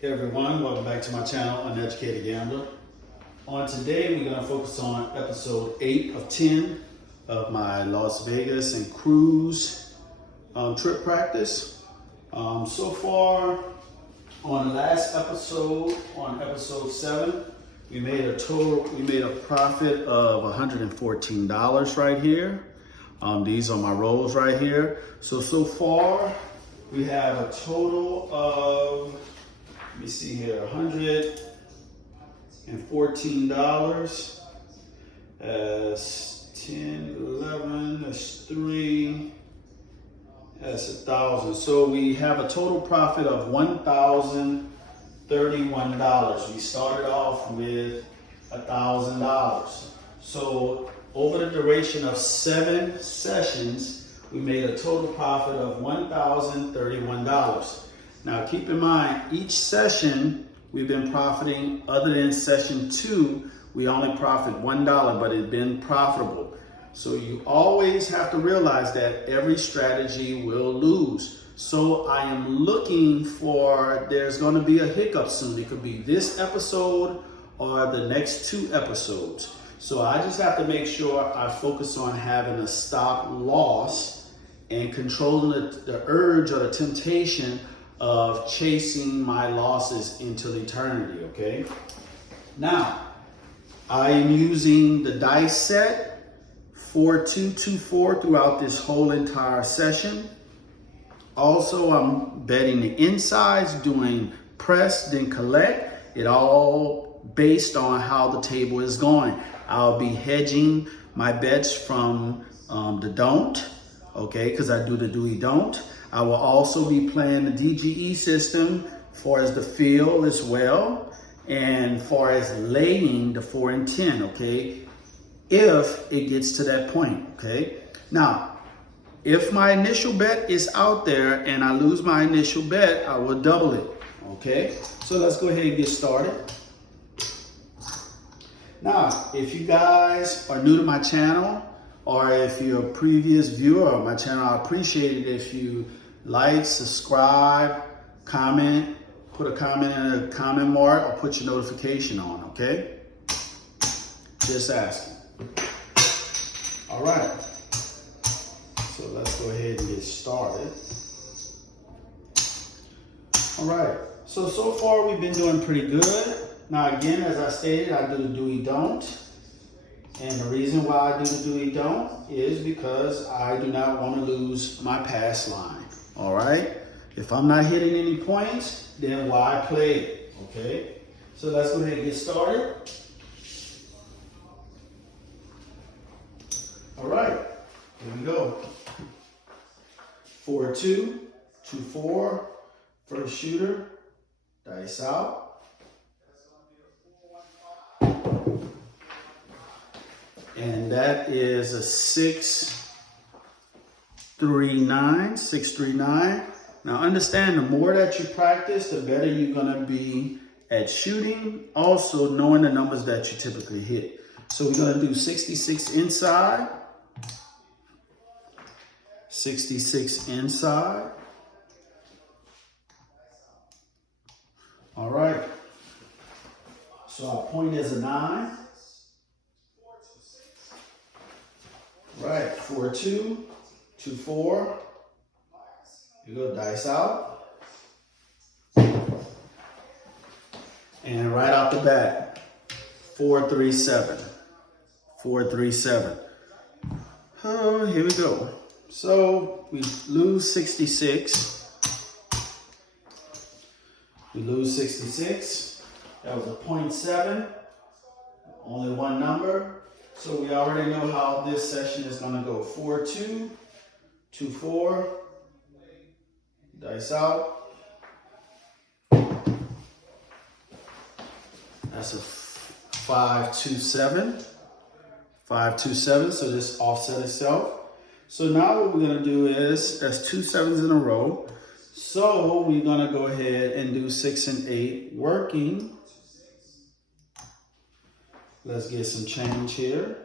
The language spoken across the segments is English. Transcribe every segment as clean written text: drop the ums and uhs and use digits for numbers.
Hey everyone, welcome back to my channel, Uneducated Gambler. On today, we're going to focus on episode 8 of 10 of my Las Vegas and cruise trip practice. So far, on the last episode, on episode 7, we made a profit of $114 right here. These are my rolls right here. So far, we have a total of, let me see here, $114. That's 10, 11, that's 3, that's 1,000. So we have a total profit of $1,031. We started off with $1,000. So over the duration of 7 sessions, we made a total profit of $1,031. Now keep in mind, each session we've been profiting, other than session 2, we only profit $1, but it's been profitable. So you always have to realize that every strategy will lose. So I am looking for, there's going to be a hiccup soon. It could be this episode or the next 2 episodes. So I just have to make sure I focus on having a stop loss and controlling the urge or the temptation of chasing my losses into eternity, okay? Now, I am using the dice set 4-2-2-4 throughout this whole entire session. Also, I'm betting the insides, doing press, then collect. It all based on how the table is going. I'll be hedging my bets from the don't, okay, because I do the do-we-don't. I will also be playing the DGE system for as the field as well, and for as laying the 4 and 10, okay, if it gets to that point, okay. Now, if my initial bet is out there and I lose my initial bet, I will double it, okay. So let's go ahead and get started. Now, if you guys are new to my channel, or if you're a previous viewer of my channel, I appreciate it if you like, subscribe, comment, put a comment in a comment mark, or put your notification on, okay? Just asking. All right. So let's go ahead and get started. All right. So far we've been doing pretty good. Now again, as I stated, I do the do-we-don't. And the reason why I do the do-we-don't is because I do not want to lose my pass line. All right? If I'm not hitting any points, then why play it? Okay? So let's go ahead and get started. All right. Here we go. 4-2, 2-4. First shooter. Dice out. And that is a 6-3-9. Now understand, the more that you practice, the better you're gonna be at shooting. Also knowing the numbers that you typically hit. So we're gonna do 66 inside. 66 inside. All right. So our point is a 9. Right, 4-2, 2-4. You go dice out. And right out the bat, 4-3-7. 4-3-7. Oh, here we go. So we lose 66. We lose 66. That was a 0.7. Only one number. So we already know how this session is going to go. 4-2, 2-4, dice out. That's a 5-2-7. 5-2-7, so this offset itself. So now what we're going to do is, that's 2 7s in a row. So we're going to go ahead and do 6 and 8 working. Let's get some change here.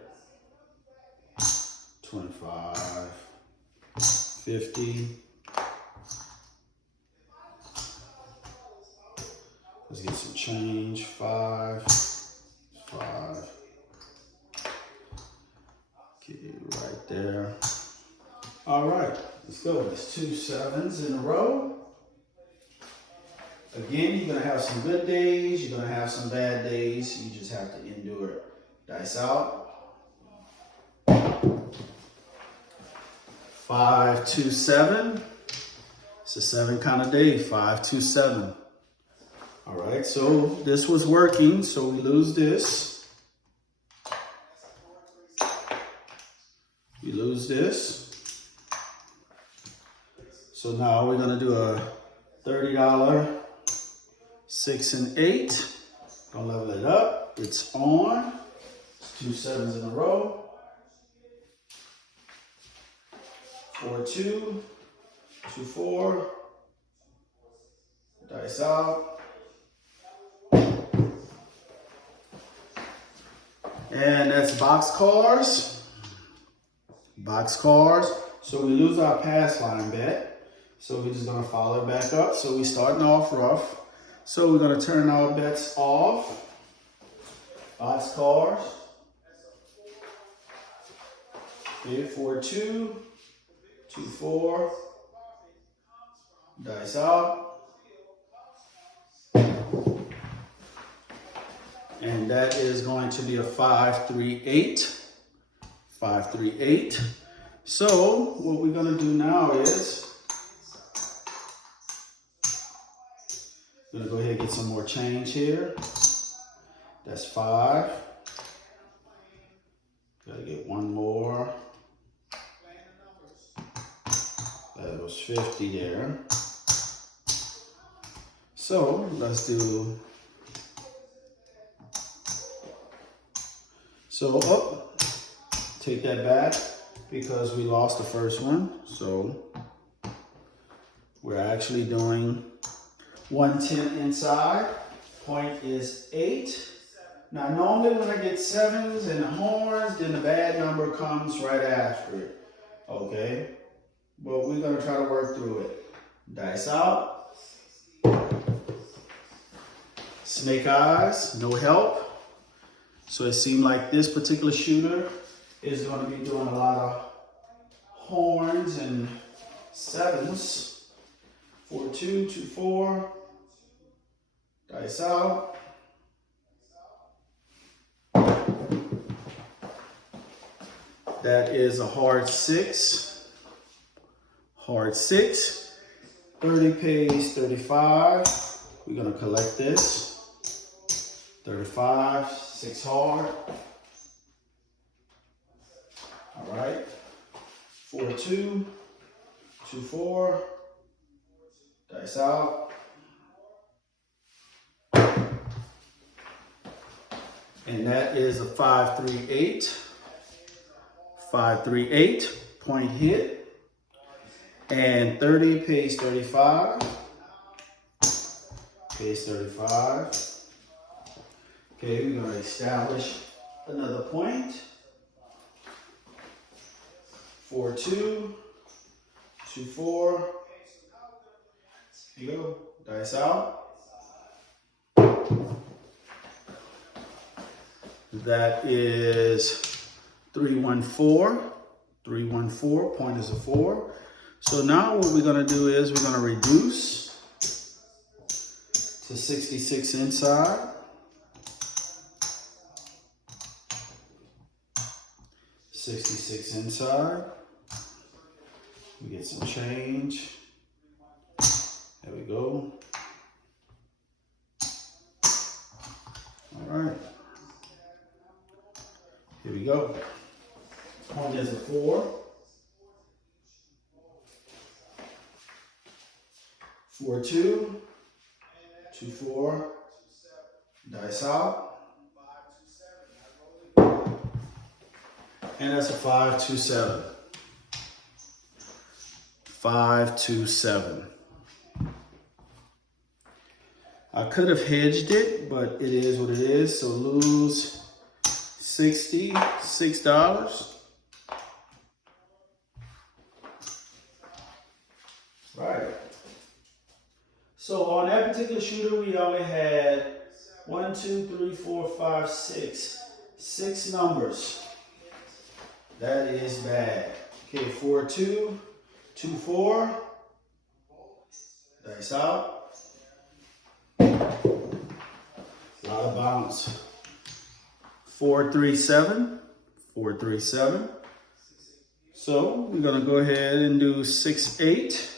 25, 50, Let's get some change. 5, 5. Get it right there. All right, let's go. That's 2 7s in a row. Again, you're gonna have some good days. You're gonna have some bad days. You just have to endure it. Dice out. 5 2 7. It's a 7 kind of day. 5 2 7. All right, so this was working, so we lose this. We lose this. So now we're gonna do a $30 6 and 8. Gonna level it up. It's on. It's 2 7s in a row. 4 2, 2 4. Dice out. And that's box cars. Box cars. So we lose our pass line bet. So we're just gonna follow it back up. So we're starting off rough. So we're gonna turn our bets off. Box cars. Okay, 4 2, 2 4. Dice out. And that is going to be a 5 3 8. 5 3 8. So what we're gonna do now is I'm gonna go ahead and get some more change here. That's 5. Gotta get one more. That was 50 there. So let's do. So take that back because we lost the first one. So we're actually doing 110 inside. Point is 8. Now normally when I get 7s and the horns, then the bad number comes right after it. Okay? But we're gonna try to work through it. Dice out. Snake eyes, no help. So it seemed like this particular shooter is going to be doing a lot of horns and 7s. 4 2, 2 4. Dice out. That is a hard 6. Hard 6. 30 pays 35. We're going to collect this. 35, 6 hard. All right. 4 2, 2 4. Dice out. And that is a 5 3 8. 5 3 8. Point hit. And 30 pays 35. Pays 35. Okay, we're going to establish another point. 4 2, 2 4. Here you go. Dice out. That is 3 1 4. 3 1 4. Point is a 4. So now what we're going to do is we're going to reduce to 66 inside. 66 inside. We get some change. There we go. All right. Here we go. Point is a 4. 4 2, 2 4. Dice out. And that's a 5 2 7. 5 2 7. I could have hedged it, but it is what it is. So lose $66. Right. So on Ep.8, particular shooter, we only had 6 numbers. That is bad. Okay, 4-2, 2-4. Dice out. A lot of bounce. 4-3-7, 4-3-7. So we're gonna go ahead and do 6-8.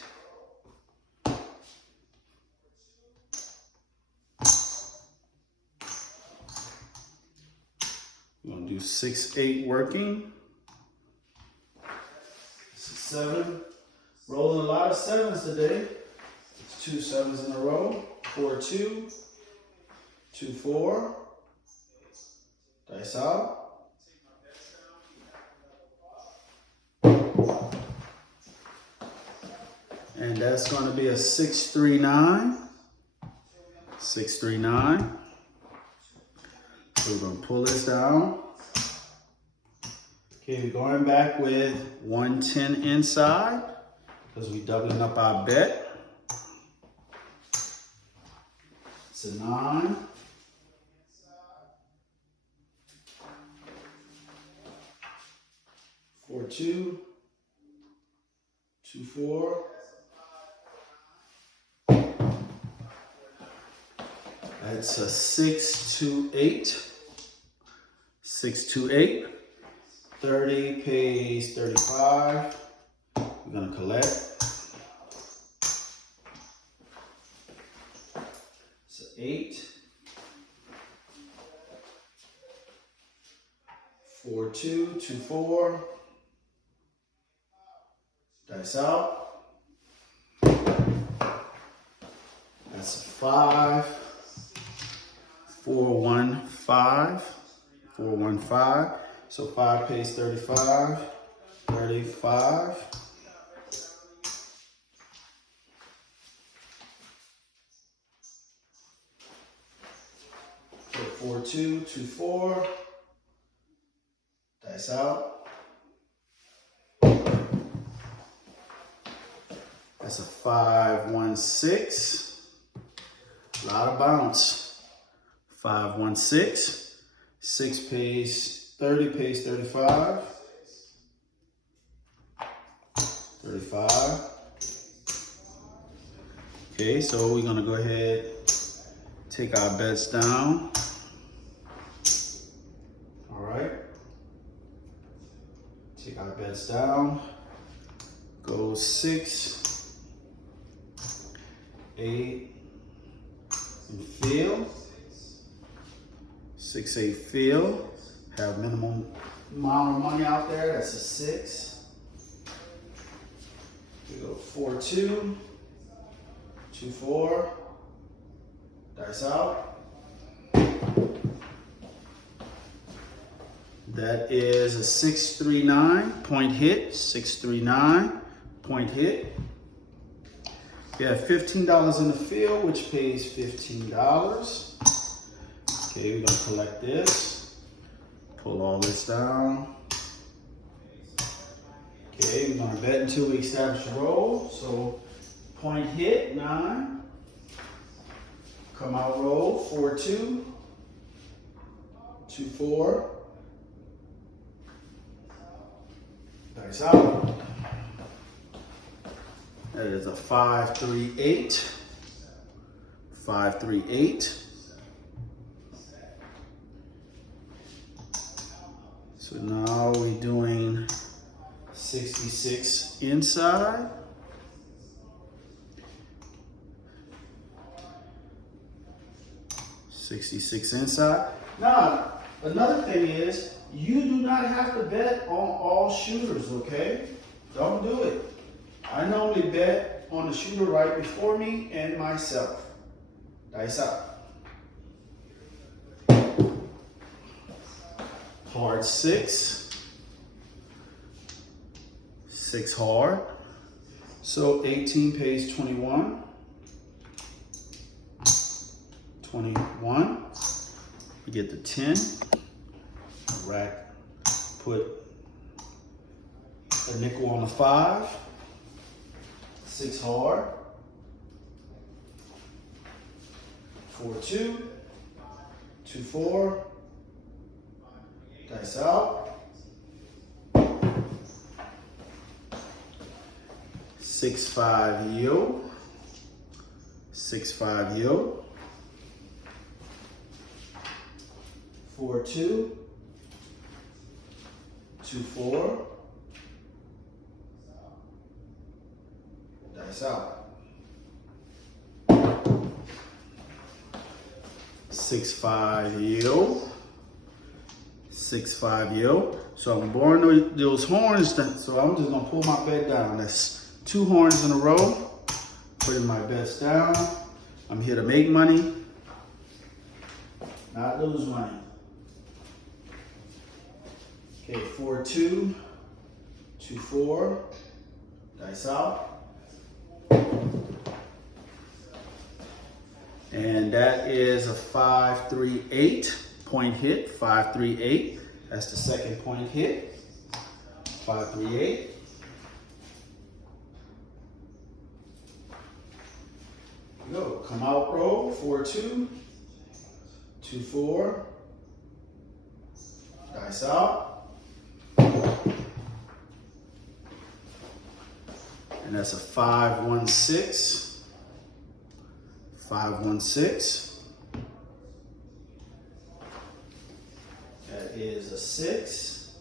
We're gonna do 6-8 working. 6-7. Rolling a lot of 7s today. 2 7s in a row. 4-2, 2-4. Dice out. And that's going to be a 6-3-9. 6-3-9. So we're going to pull this down. Okay, we're going back with 110 inside because we're doubling up our bet. It's a 9. 4-2, 2-4. That's a 6-2-8. 6-2-8. 30 pays 35. We're gonna collect. It's an 8. 4-2, 2-4. Dice out. That's a 5. 4-1-5. 4-1-5. So 5 pays 35. 35. So 4-2, 2-4. Dice out. That's a 5-1-6. A lot of bounce. 5-1-6. 6 pays 30, pays 35. 35. Okay, so we're gonna go ahead, take our bets down. All right. Take our bets down. Go 6, 8, and fill. 6-8 fill. Have minimum amount of money out there. That's a 6. We go 4-2, 2-4. Dice out. That is a 6-3-9 point hit. 6-3-9 point hit. We have $15 in the field, which pays $15. Okay, we're gonna collect this. Pull all this down. Okay, we're gonna bet until we establish a roll. So point hit, 9. Come out roll, 4-2, 2-4. Dice out. That is a 5-3-8. 5-3-8. So now we're doing 66 inside. 66 inside. Now, another thing is, you do not have to bet on all shooters, okay? Don't do it. I normally bet on the shooter right before me and myself. Dice out. Hard 6. 6 hard. So 18 pays 21. 21. We get the 10. Rack. Put a nickel on the 5. 6 hard. 4-2, 2-4, dice out. 6-5 yield, 6-5 yield. 4-2, 2-4, dice out. 6-5 yield, 6-5 yield. So I'm boring those horns, so I'm just gonna pull my bet down. That's 2 horns in a row, putting my bets down. I'm here to make money, not lose money. Okay, 4-2, 2-4, dice out. And that is a 5-3-8 point hit, 5-3-8. That's the second point hit, 5-3-8. Go, come out roll, 4-2, 2-4, dice out. And that's a 5-1-6, 5-1-6. That is a 6.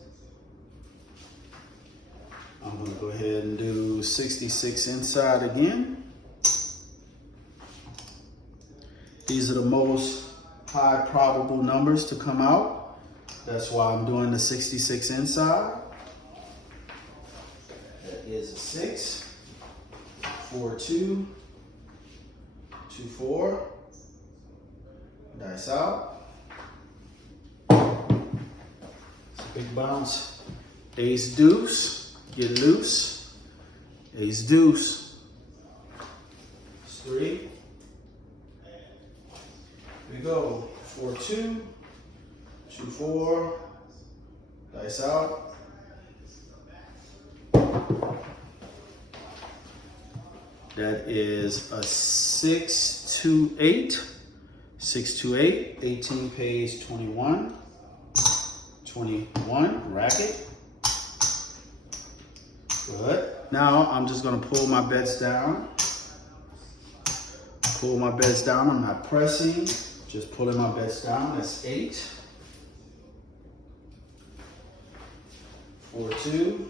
I'm gonna go ahead and do 66 inside again. These are the most high probable numbers to come out. That's why I'm doing the 66 inside. That is a 6. 4-2, 2-4, dice out. It's a big bounce. Ace deuce, get loose. Ace deuce. It's 3. Here we go. 4-2, 2-4, dice out. That is a 6-2-8, 6-2-8, 18 pays 21, 21, racket. Good. Now I'm just gonna pull my bets down. Pull my bets down, I'm not pressing, just pulling my bets down. That's 8. 4-2,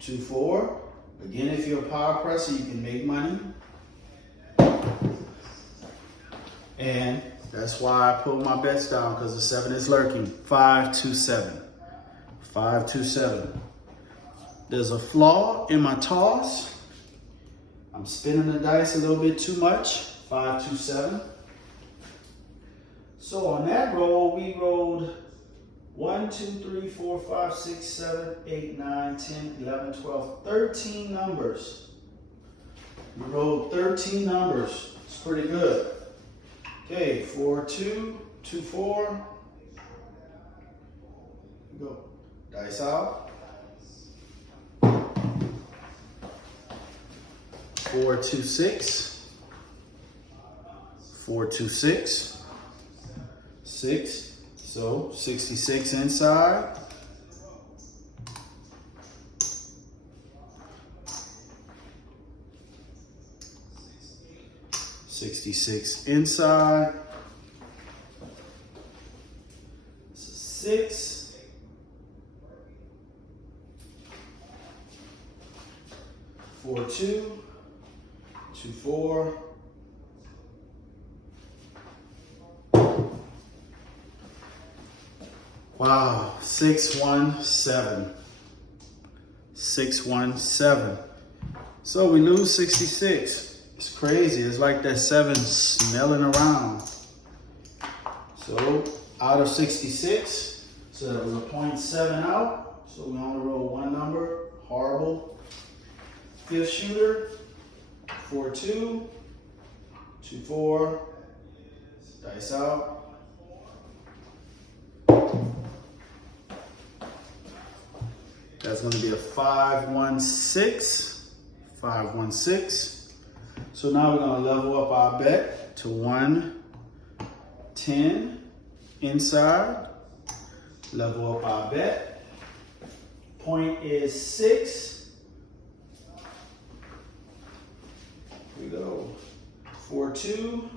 2-4. Again, if you're a power presser, you can make money. And that's why I pull my bets down, because the 7 is lurking. 5-2-7. 5-2-7. There's a flaw in my toss. I'm spinning the dice a little bit too much. 5-2-7. So on that roll, we rolled 1, 2, 3, 4, 5, 6, 7, 8, 9, 10, 11, 12, 13 numbers. We rolled 13 numbers. It's pretty good. Okay, 4-2, 2-4. Go. Dice out. 4-2-6. 4-2-6. 6. So 66 inside. $66 inside. 6. 4-2, 2-4. Wow, 6-1-7. 6-1-7. So we lose 66. It's crazy. It's like that 7 smelling around. So out of 66, so that was a 0.7 out. So we only roll 1 number. Horrible. 5th shooter. 4-2, 2-4. Dice out. That's going to be a 5-1-6. 5-1-6. So now we're going to level up our bet to 110 inside. Level up our bet. Point is 6. Here we go. 4-2,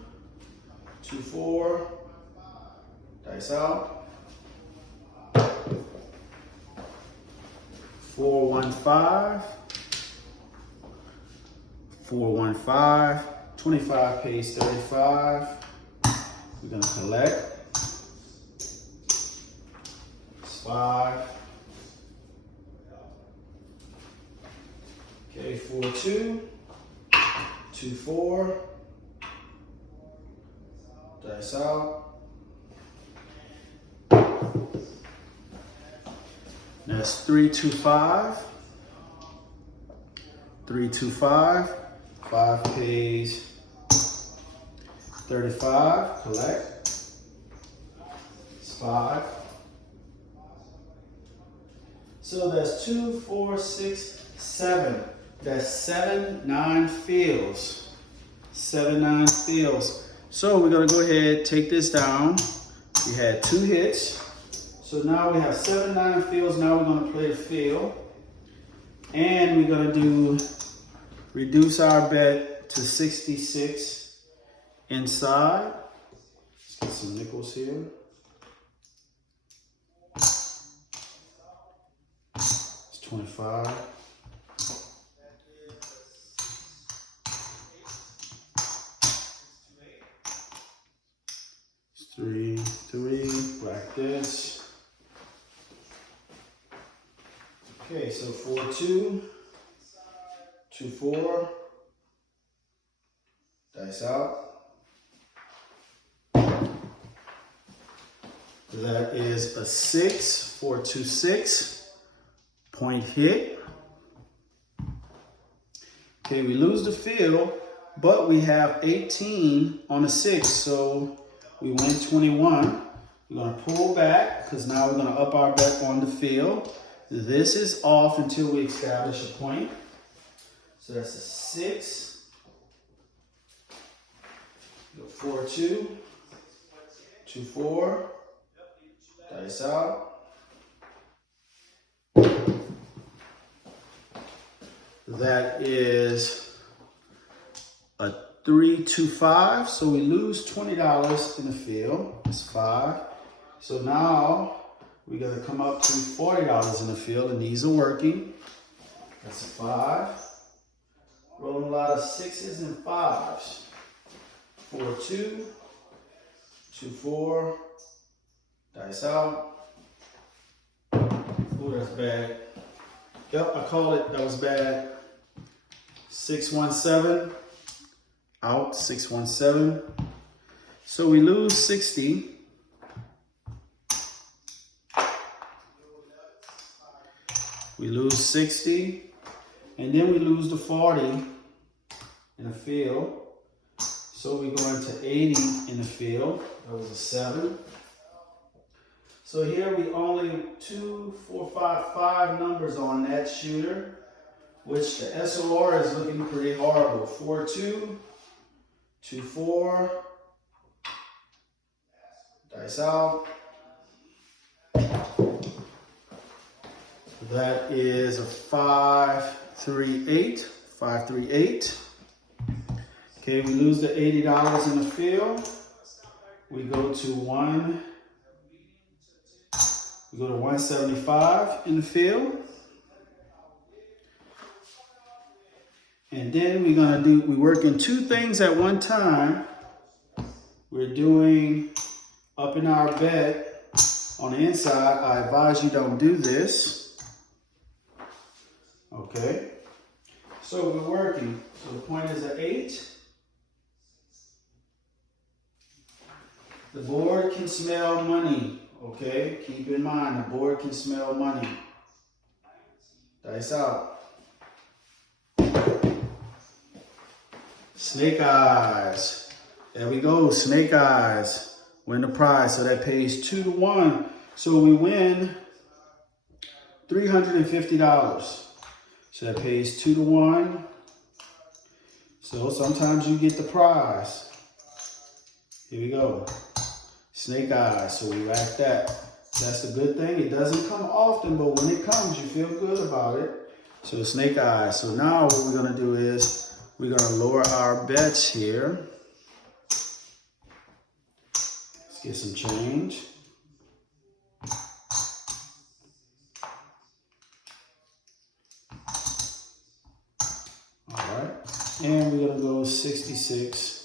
2-4. Dice out. 4-1-5. 4-1-5. 25 pays 35. We're gonna collect. It's 5. Okay, 4-2. 2-4. Dice out. That's 3-2-5. 3-2-5. 5 pays 35. Collect. It's 5. So that's 2, 4, 6, 7. That's 7-9 fields. 7-9 fields. So we're gonna go ahead, take this down. We had 2 hits. So now we have 7-9 fields. Now we're gonna play a field. And we're gonna reduce our bet to 66 inside. Let's get some nickels here. It's 25. It's 3, 3, black this. Okay, so 4-2, 2-4, dice out. That is a 6, 4-2-6, point hit. Okay, we lose the field, but we have 18 on the 6, so we win 21. We're gonna pull back, because now we're gonna up our bet on the field. This is off until we establish a point. So that's a 6. Go 4-2, 2-4, dice out. That is a 3-2-5. So we lose $20 in the field. It's 5. So now we're gonna come up to $40 in the field, and these are working. That's a 5. Rolling a lot of 6s and 5s. 4-2, 2-4, dice out. Ooh, that's bad. Yep, I called it, that was bad. 6-1-7, out, 6-1-7. So we lose 60. We lose 60, and then we lose the 40 in the field. So we go into 80 in the field. That was a 7. So here we only 2, 4, 5 numbers on that shooter, which the SOR is looking pretty horrible. 4-2, 2-4, dice out. That is a 5-3-8. 5-3-8. Okay, we lose the $80 in the field. We go to 175 in the field. And then we're working 2 things at one time. We're doing upping our bet on the inside. I advise you don't do this. Okay, so we're working. So the point is an 8. The board can smell money. Okay, keep in mind the board can smell money. Dice out. Snake eyes. There we go, snake eyes. Win the prize, so that pays 2-1. So we win $350. So that pays 2-1. So sometimes you get the prize. Here we go. Snake eyes, so we rack that. That's the good thing. It doesn't come often, but when it comes, you feel good about it. So snake eyes. So now what we're gonna do is we're gonna lower our bets here. Let's get some change. All right, and we're gonna go 66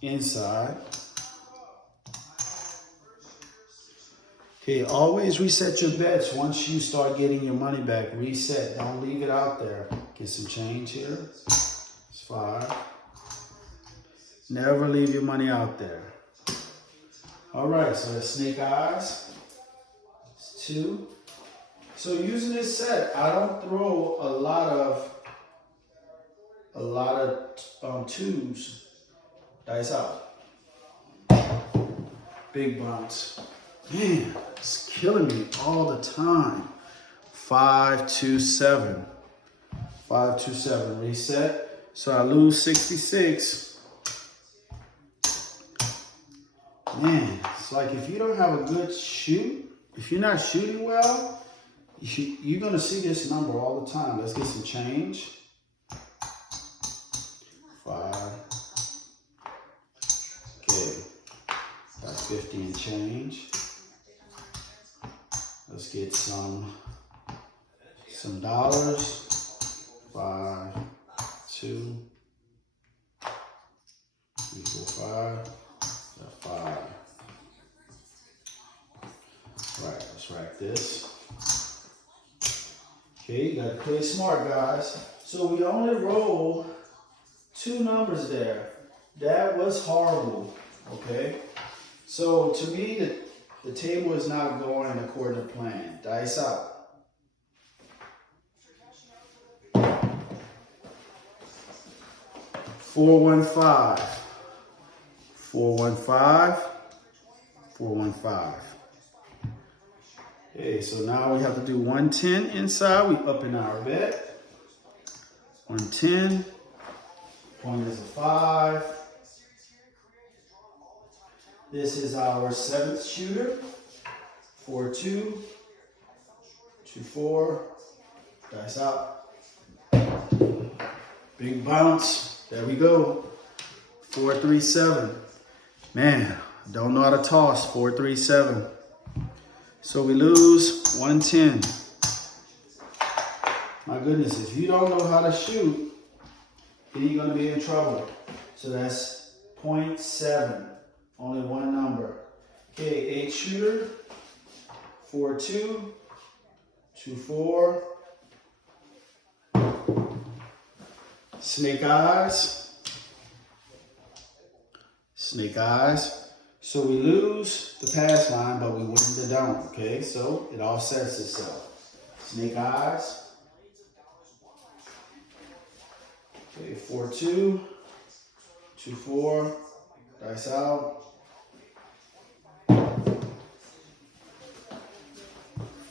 inside. Okay, always reset your bets once you start getting your money back. Reset, don't leave it out there. Get some change here. It's 5. Never leave your money out there. All right, so that's snake eyes. It's 2. So using this set, I don't throw a lot of twos. Dice out. Big bounce. Man, it's killing me all the time. 5, 2, 7. 5, 2, 7. Reset. So I lose 66. Man, it's like if you don't have a good shoot, if you're not shooting well, you're going to see this number all the time. Let's get some change. 5. Okay. Got 50 and change. Let's get some dollars. 5, 2, 3, 4, 5. 5. Right, let's rack this. Okay, you gotta play smart, guys. So we only roll 2 numbers there. That was horrible, okay? So to me, the table is not going according to plan. Dice out. 415. 415. 415. Okay, so now we have to do 110 inside. We up in our bet. 110. Point is a 5. This is our 7th shooter. 4-2. 2-4. Dice out. Big bounce. There we go. 4-3-7. Man, don't know how to toss. 4-3-7. So we lose 110. My goodness, if you don't know how to shoot, then you're going to be in trouble. So that's 0.7. Only one number. Okay, 8 shooter. 4-2. 2-4. Snake eyes. Snake eyes. So we lose the pass line, but we win the don't, okay? So it offsets itself. Snake eyes. Okay, 4-2. 2-4. Dice out.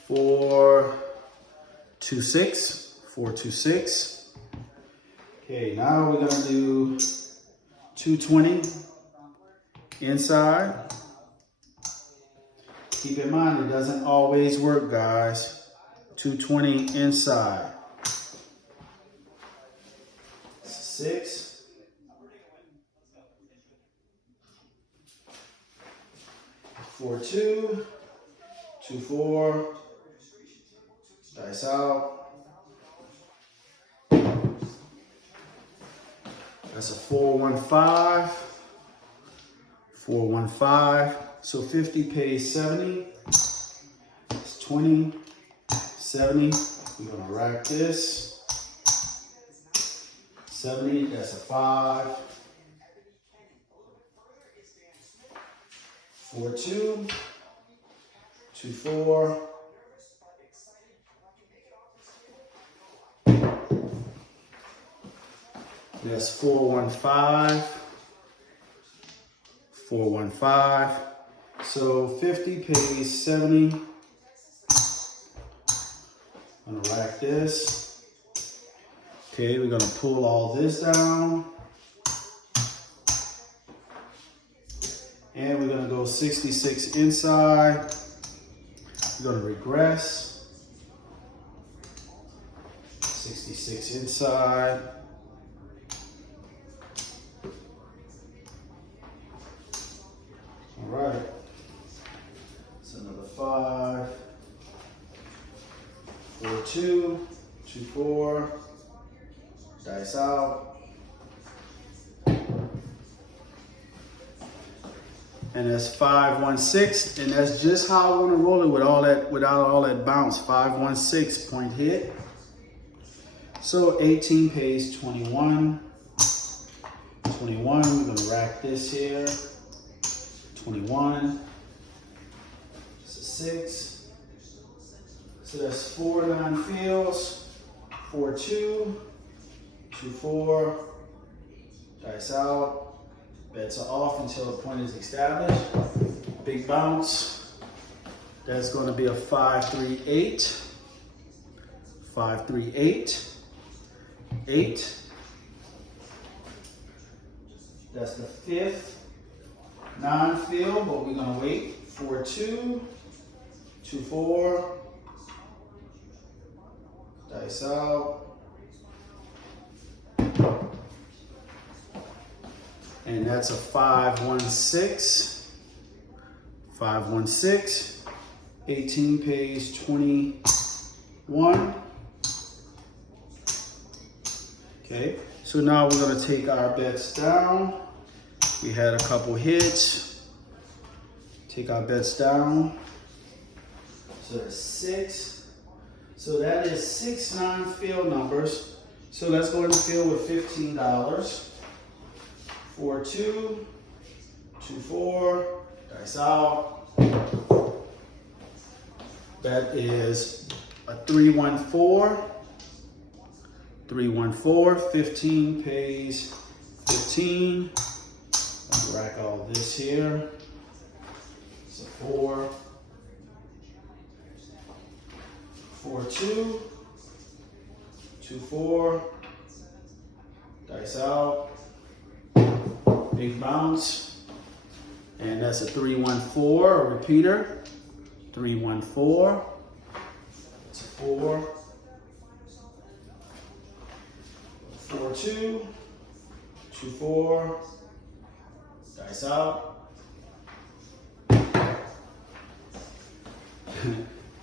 4-2-6. 4-2-6. Okay, now we're gonna do 220 inside. Keep in mind, it doesn't always work, guys. 220 inside. 6. 4-2. 2-4. Dice out. That's a 4-1-5. 4-1-5. So 50 pays 70. It's 20. 70. We're gonna rack this. 70. That's a 5. 4-2. 2-4. That's 4-1-5. 4-1-5. So 50 pays 70. I'm gonna rack this. Okay, we're gonna pull all this down. And we're gonna go 66 inside. We're gonna regress. 66 inside. All right. It's another 5, 4, 2, 2, 4. Dice out. And that's 5, 1, 6, and that's just how I want to roll it with all that, without all that bounce. 5, 1, 6 point hit. So 18 pays 21. 21. We're gonna rack this here. 21. It's a 6. So that's 4 non-fields. 4, 2, 2, 4. Dice out. Bets are off until a point is established. Big bounce. That's going to be a 5, 3, 8. 5, 3, 8. 8. That's the 5th non-field, but we're going to wait. 4, 2. 2, 4. Dice out. And that's a 5, 1, 6. 5, 1, 6. 18 pays 21. Okay, so now we're gonna take our bets down. We had a couple hits. Take our bets down. So that's 6. So that is 6 non-field numbers. So let's go ahead and fill with $15. 4, 2, 2, 4, dice out. That is a 3, 1, 4. 3, 1, 4. 15 pays 15. I'll rack all this here. It's a 4. 4, 2. 2, 4. Dice out. Big bounce. And that's a 3, 1, 4, a repeater. 3, 1, 4. It's a 4. 4, 2. 2, 4. Dice out.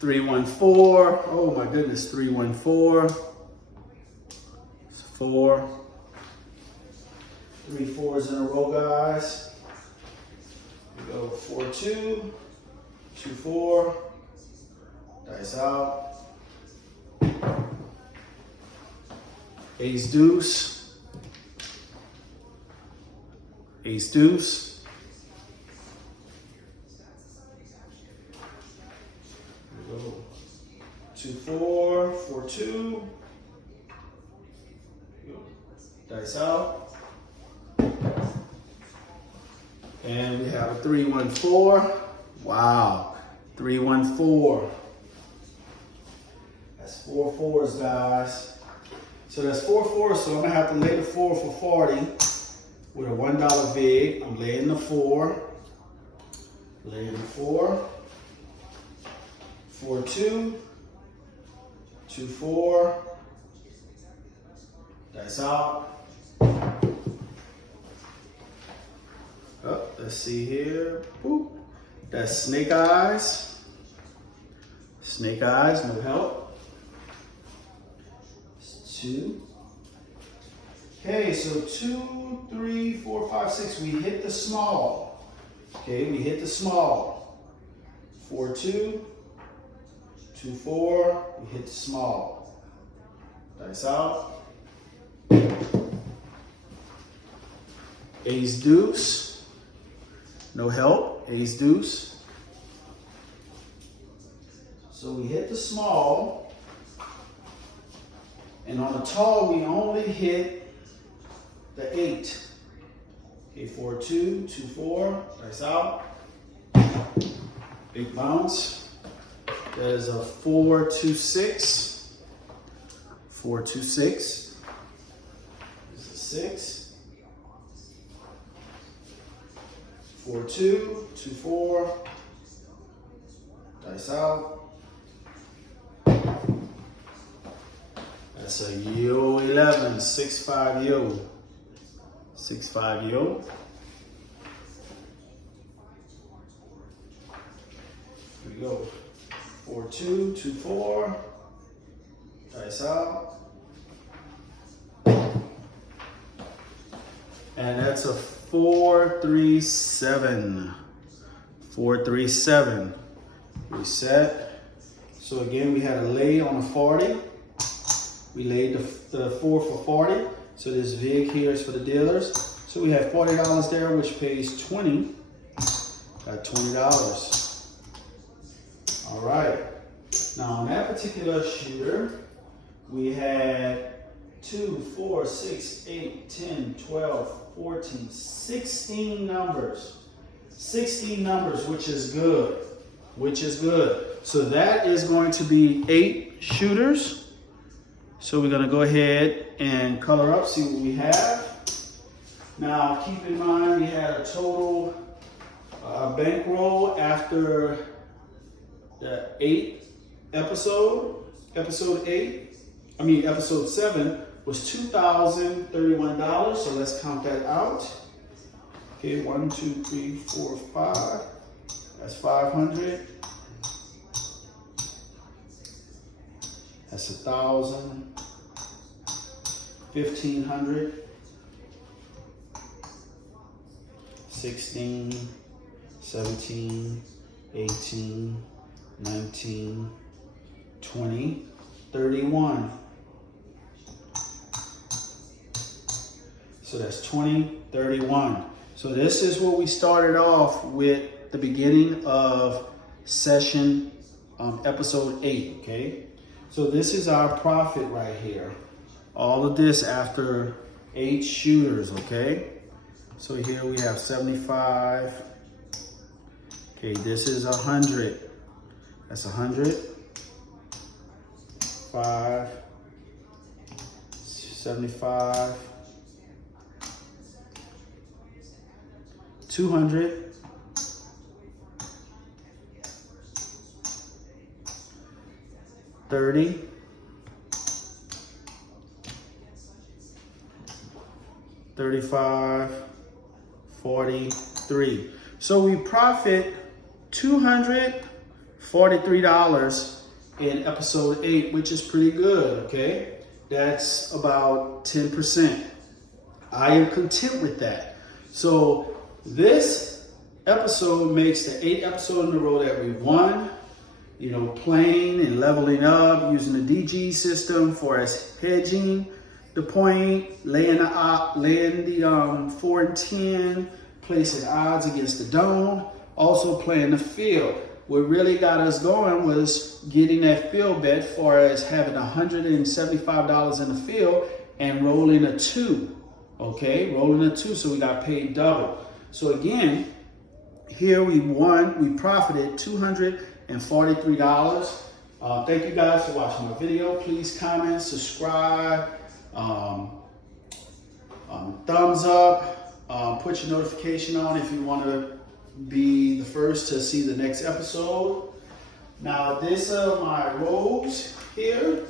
3, 1, 4. Oh my goodness, 3, 1, 4. It's 4. 3 4s in a row, guys. We go 4, 2, 2, 4. Dice out. Ace deuce. Ace deuce. We go 2, 4, 4, 2. Dice out. And we have a 3, 1, 4. Wow. 3, 1, 4. That's 4 4s, guys. So that's 4 4s. So I'm going to have to lay the 4 for 40 with a $1 vig. I'm laying the 4. Laying the 4. 4, 2. 2, 4. Dice out. Oh, let's see here. Boop. That's snake eyes. Snake eyes, no help. It's 2. Okay, so 2, 3, 4, 5, 6. We hit the small. Okay, we hit the small. 4, 2. 2, 4. We hit the small. Dice out. Ace deuce. No help, ace deuce. So we hit the small, and on the tall we only hit the 8. Okay, 4, 2, 2, 4, dice out. Big bounce. That is a 4, 2, 6. 4, 2, 6. This is a 6. 4-2, 2-4. Dice out. That's a yo 11, 6-5 yo. 6-5 yo. Here we go. 4-2, 2-4. Dice out. And that's a 4-3-7. 4-3-7. Reset. So again, we had a lay on a 40. We laid the 4 for 40. So this VIG here is for the dealers. So we have $40 there, which pays 20. Got $20. All right. Now on that particular shooter, we had 2, 4, 6, 8, 10, 12, 14, 16 numbers. 16 numbers, which is good. Which is good. So that is going to be 8 shooters. So we're gonna go ahead and color up, see what we have. Now keep in mind we had a total bankroll after the 8th episode. Episode 7 was $2,031. So let's count that out. Okay, 1, 2, 3, 4, 5. That's 500. That's 1,000. 1,500. 16, 17, 18, 19, 20, 31. So that's 20, 31. So this is what we started off with the beginning of session episode 8, okay? So this is our profit right here. All of this after 8 shooters, okay? So here we have 75. Okay, this is 100. That's 100. 5, 75. 200. 30. 35. 43. So we profit $243 in episode 8, which is pretty good, okay? That's about 10%. I am content with that. So this episode makes the 8th episode in a row that we've won. You know, playing and leveling up, using the DG system for us hedging the point, laying the 4 and 10, placing odds against the dome, also playing the field. What really got us going was getting that field bet for us having $175 in the field and rolling a 2. Okay, rolling a 2, so we got paid double. So again, here we won, we profited $243. Thank you guys for watching my video. Please comment, subscribe, thumbs up, put your notification on if you want to be the first to see the next episode. Now, these are my rows here.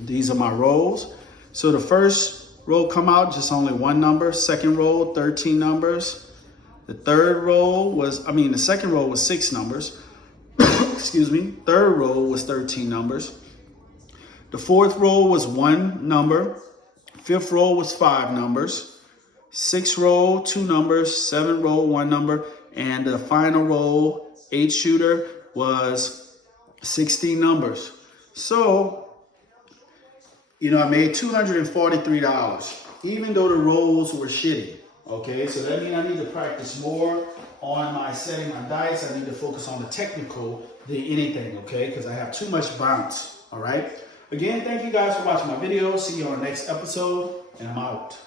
These are my rows. So the first row come out, just only 1 number. Second row, 13 numbers. The second row was 6 numbers. Excuse me. Third row was 13 numbers. The fourth row was 1 number. Fifth row was 5 numbers. 6th row, 2 numbers. 7th row, 1 number. And the final row, 8 shooter, was 16 numbers. So, you know, I made $243, even though the rolls were shitty. Okay, so that means I need to practice more on my setting my dice. I need to focus on the technical than anything, okay? Because I have too much bounce, all right? Again, thank you guys for watching my video. See you on the next episode, and I'm out.